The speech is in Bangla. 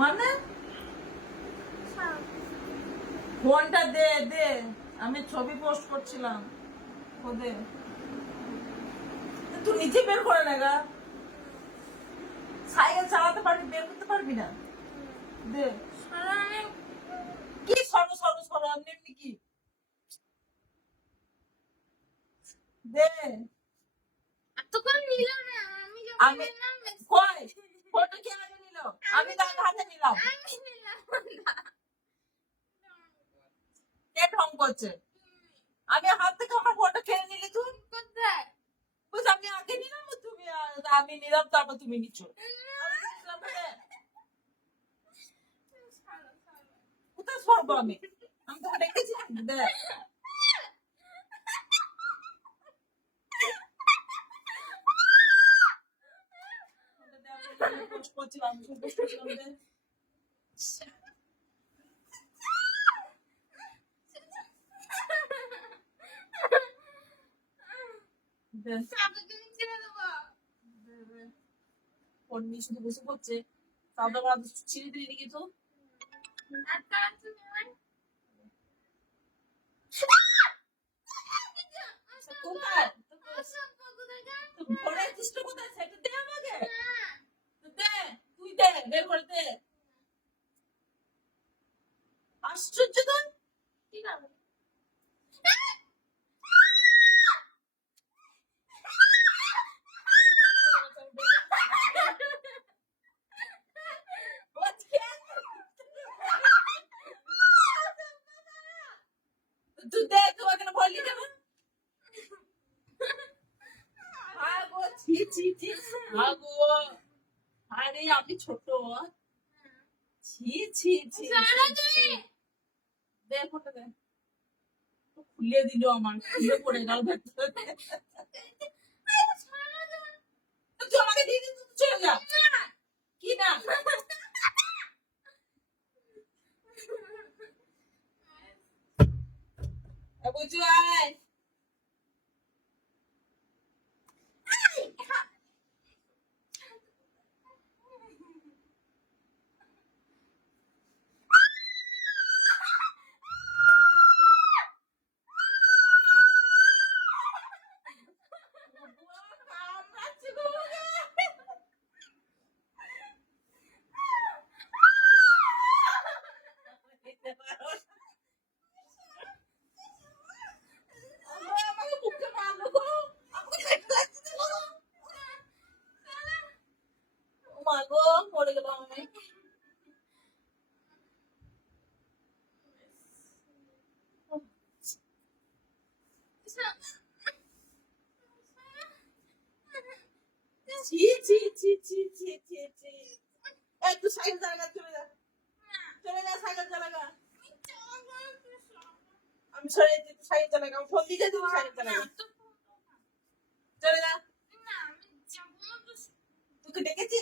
মানে ফোনটা দে দে, আমি ছবি পোস্ট করছিলাম। ও দে, তুই নিচে বের করে না গা, সাইকেল চালাতে পারবি, বের করতে পারবি না। দে, কি সরো সরো সরো, আমি এমনি কি দে। আমি কই ফটো কে আগে নিল? আমি তো আগে হাতে নিলাম। কে ঢং করছে? আমি হাত থেকে আমার ফটো খেয়ে নিলি তুই? বুঝ আমি আগে নিলাম, তুমি আমি নিলাম, তারপর তুমি নিচ্ছ। কোথায় সরবো আমি? আমি তো ডেকেছি দেখ। পোস্ট করছিলাম, পোস্ট করছিলাম দে। ফোন নিয়ে শুধু বসে পড়ছে, তারপর আবার ছিঁড়ে দিলি নাকি তো? কোথায় ভরে চেষ্টা কোথায় সেটা দে আমাকে। দে, তুই দে, বের করে দে। আশ্চর্য তো। কি না তুই দে, তোমাকে না বললি কেন? আগো ছি ছি ছি, আগো আরে আমি ছোট, ছি ছি ছি। দে ফটো দে। খুলে দিল, আমার খুলে পড়ে গেল ভেতরে। তুই আমাকে দিয়ে দিন, চলে যা। কি না বুঝু আয়। মাগো পড়ে গেলাম আমি। ছি ছি ছি ছি ছি ছি ছি। একটু সাইকেল চালাগা, চলে যা, চলে যা, সাইকেল চালাগা। আমি সরে যেতে, সাইকেল চালাগা, ফোন দিতে তুমি সাইকেল চালাগা, চলে যা। তোকে ডেকেছি?